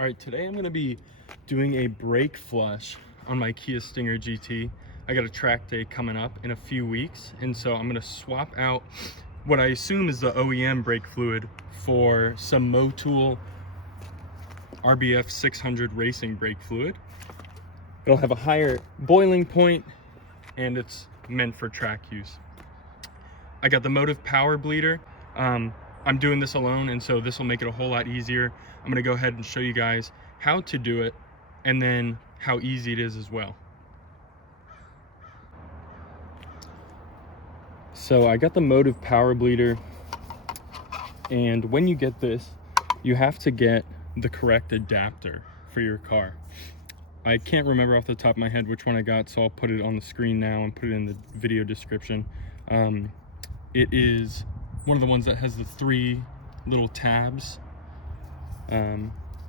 All right, today I'm gonna be doing a brake flush on my Kia Stinger GT. I got a track day coming up in a few weeks, and so I'm gonna swap out what I assume is the OEM brake fluid for some Motul RBF 600 racing brake fluid. It'll have a higher boiling point, and it's meant for track use. I got the Motul power bleeder. I'm doing this alone, and so this will make it a whole lot easier. I'm gonna go ahead and show you guys how to do it and then how easy it is as well. So I got the Motul power bleeder, and when you get this, you have to get the correct adapter for your car. I can't remember off the top of my head which one I got, so I'll put it on the screen now and put it in the video description. It is one of the ones that has the 3 little tabs.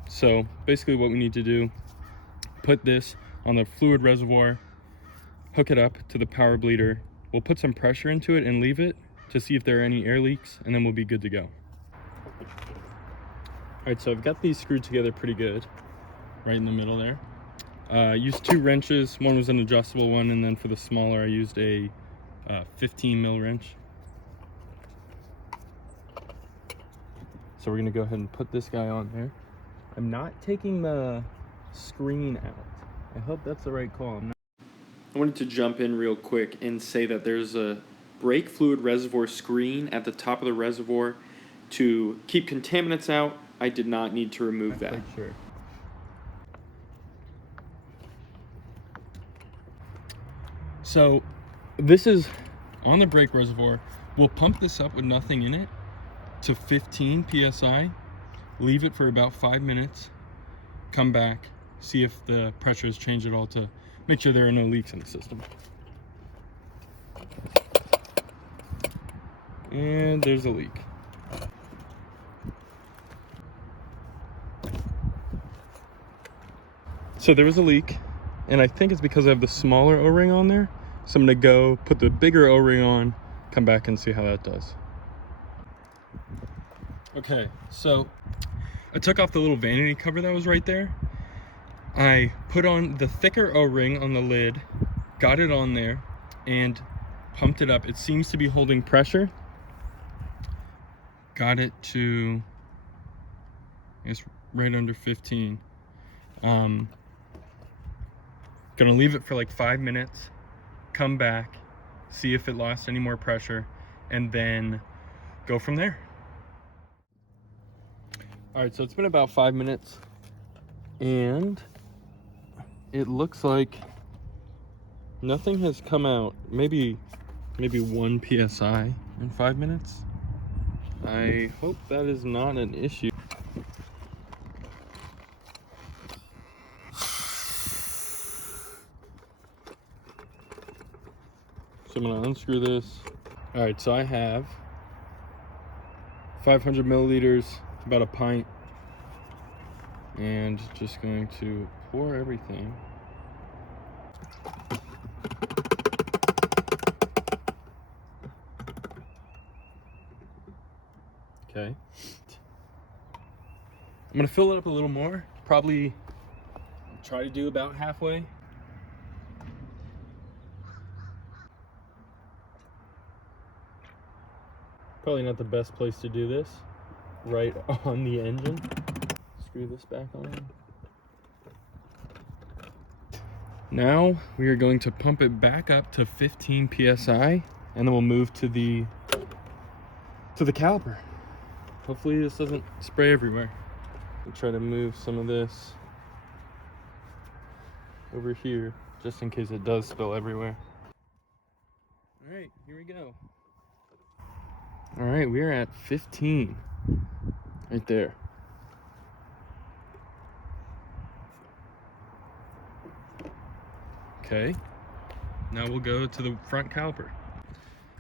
So basically what we need to do, put this on the fluid reservoir, hook it up to the power bleeder. We'll put some pressure into it and leave it to see if there are any air leaks, and then we'll be good to go. All right, so I've got these screwed together pretty good, right in the middle there. Used 2 wrenches. One was an adjustable one, and then for the smaller I used a 15 mil wrench. So we're gonna go ahead and put this guy on there. I'm not taking the screen out. I hope that's the right call. I wanted to jump in real quick and say that there's a brake fluid reservoir screen at the top of the reservoir to keep contaminants out. I did not need to remove that. Sure. So this is on the brake reservoir. We'll pump this up with nothing in it to 15 psi, leave it for about 5 minutes, come back, see if the pressure has changed at all to make sure there are no leaks in the system. And there's a leak. So there was a leak, and I think it's because I have the smaller O-ring on there. So I'm gonna go put the bigger O-ring on, come back and see how that does. Okay, so I took off the little vanity cover that was right there. I put on the thicker O-ring on the lid, got it on there, and pumped it up. It seems to be holding pressure. Got it to, I guess, right under 15. Gonna leave it for like 5 minutes, come back, see if it lost any more pressure, and then go from there. All right, so it's been about 5 minutes, and it looks like nothing has come out. Maybe 1 psi in 5 minutes. I hope that is not an issue. So I'm gonna unscrew this. All right, so I have 500 milliliters, about a pint, and just going to pour everything. Okay. I'm gonna fill it up a little more, probably try to do about halfway. Probably not the best place to do this, right on the engine. Screw this back on. Now we are going to pump it back up to 15 psi, and then we'll move to the caliper. Hopefully this doesn't spray everywhere. We'll try to move some of this over here, just in case it does spill everywhere. All right, here we go. All right, we are at 15, right there. Okay, now we'll go to the front caliper.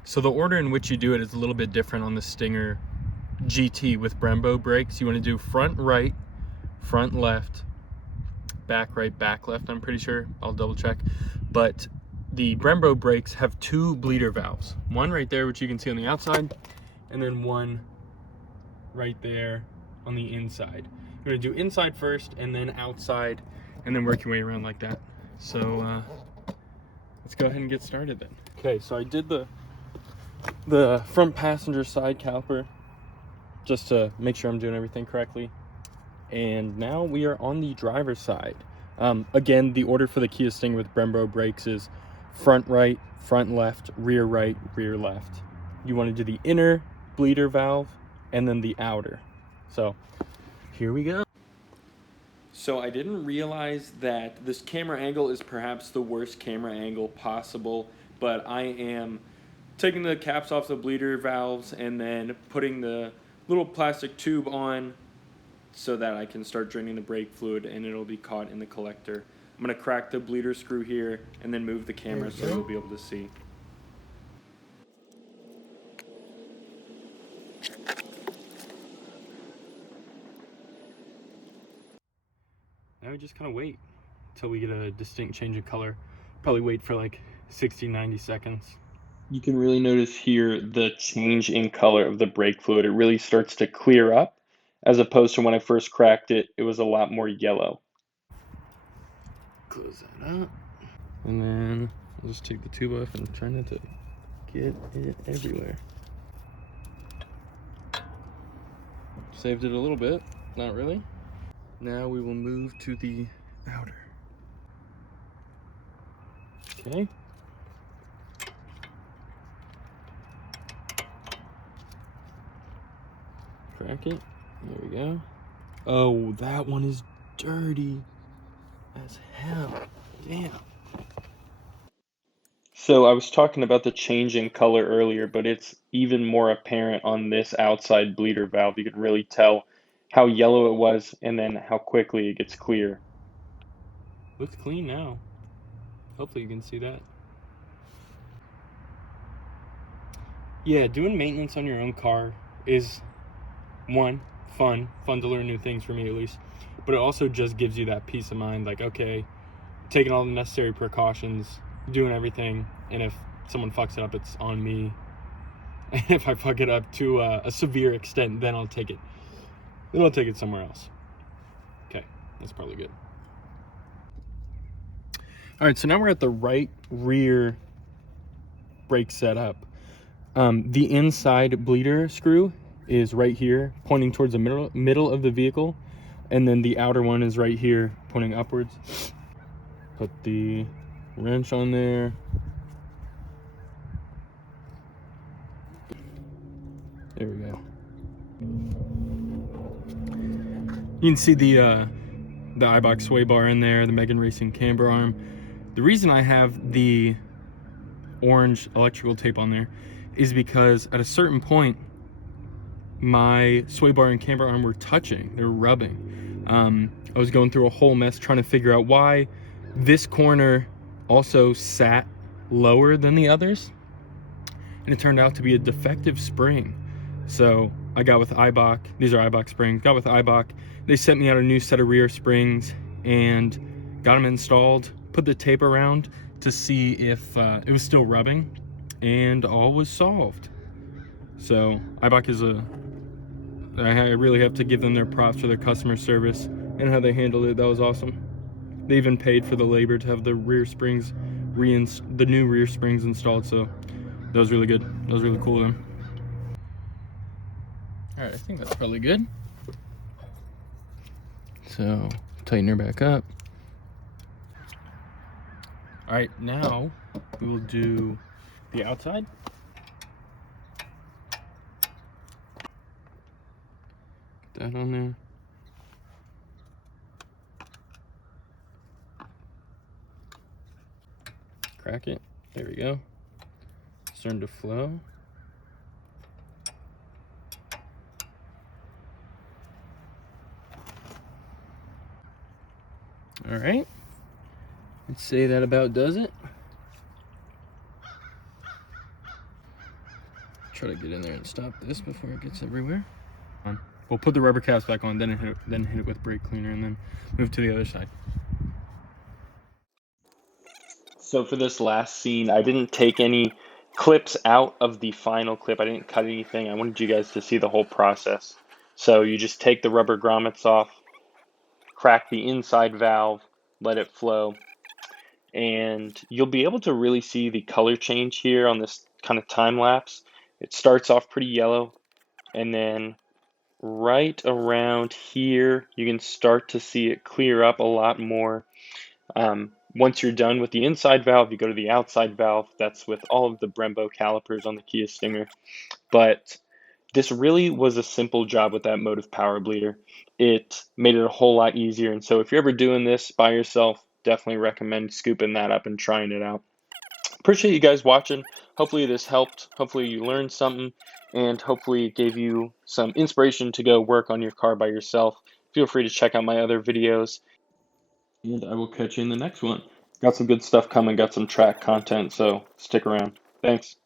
So the order in which you do it is a little bit different on the Stinger GT with Brembo brakes. You want to do front right, front left, back right, back left, I'm pretty sure. I'll double check. But the Brembo brakes have 2 bleeder valves. One right there, which you can see on the outside, and then one right there on the inside. You're gonna do inside first and then outside, and then work your way around like that. So let's go ahead and get started then. Okay, so I did the front passenger side caliper just to make sure I'm doing everything correctly. And now we are on the driver's side. Again, the order for the Kia Stinger with Brembo brakes is front right, front left, rear right, rear left. You want to do the inner bleeder valve and then the outer. So here we go. So I didn't realize that this camera angle is perhaps the worst camera angle possible, but I am taking the caps off the bleeder valves and then putting the little plastic tube on so that I can start draining the brake fluid and it'll be caught in the collector. I'm going to crack the bleeder screw here and then move the camera so you'll be able to see. Now we just kind of wait until we get a distinct change of color. Probably wait for like 60-90 seconds. You can really notice here the change in color of the brake fluid. It really starts to clear up, as opposed to when I first cracked it, it was a lot more yellow. Close that up. And then I'll just take the tube off and try not to get it everywhere. Saved it a little bit, not really. Now we will move to the outer. Okay. Crack it. There we go. Oh, that one is dirty as hell. Damn. So I was talking about the change in color earlier, but it's even more apparent on this outside bleeder valve. You can really tell how yellow it was and then how quickly it gets clear. Looks clean now. Hopefully you can see that. Yeah, doing maintenance on your own car is fun to learn new things, for me at least, but it also just gives you that peace of mind, like, okay, taking all the necessary precautions, doing everything, and if someone fucks it up, it's on me. And if I fuck it up to a severe extent, then I'll take it somewhere else. Okay, that's probably good. All right, so now we're at the right rear brake setup. The inside bleeder screw is right here, pointing towards the middle of the vehicle, and then the outer one is right here, pointing upwards. Put the wrench on there. There we go. You can see the iBox sway bar in there, the Megan Racing camber arm. The reason I have the orange electrical tape on there is because at a certain point, my sway bar and camber arm were touching, they were rubbing. I was going through a whole mess trying to figure out why this corner also sat lower than the others, and it turned out to be a defective spring. So I got with iBox, these are iBox springs, got with iBox, they sent me out a new set of rear springs and got them installed, put the tape around to see if it was still rubbing, and all was solved. So iBox is I really have to give them their props for their customer service and how they handled it. That was awesome. They even paid for the labor to have the rear springs, the new rear springs installed, so that was really good. That was really cool of them. All right, I think that's probably good. So tighten her back up. All right, now we will do the outside. Put that on there. Crack it. There we go. Starting to flow. All right. Let's say that about does it. Try to get in there and stop this before it gets everywhere. We'll put the rubber caps back on, then hit it with brake cleaner, and then move to the other side. So for this last scene, I didn't take any clips out of the final clip. I didn't cut anything. I wanted you guys to see the whole process. So you just take the rubber grommets off, crack the inside valve, let it flow, and you'll be able to really see the color change here on this kind of time lapse. It starts off pretty yellow, and then right around here you can start to see it clear up a lot more. Once you're done with the inside valve, you go to the outside valve. That's with all of the Brembo calipers on the Kia Stinger. But this really was a simple job with that motive power bleeder. It made it a whole lot easier. And so if you're ever doing this by yourself, definitely recommend scooping that up and trying it out. Appreciate you guys watching. Hopefully this helped. Hopefully you learned something, and hopefully it gave you some inspiration to go work on your car by yourself. Feel free to check out my other videos, and I will catch you in the next one. Got some good stuff coming, got some track content, so stick around. Thanks.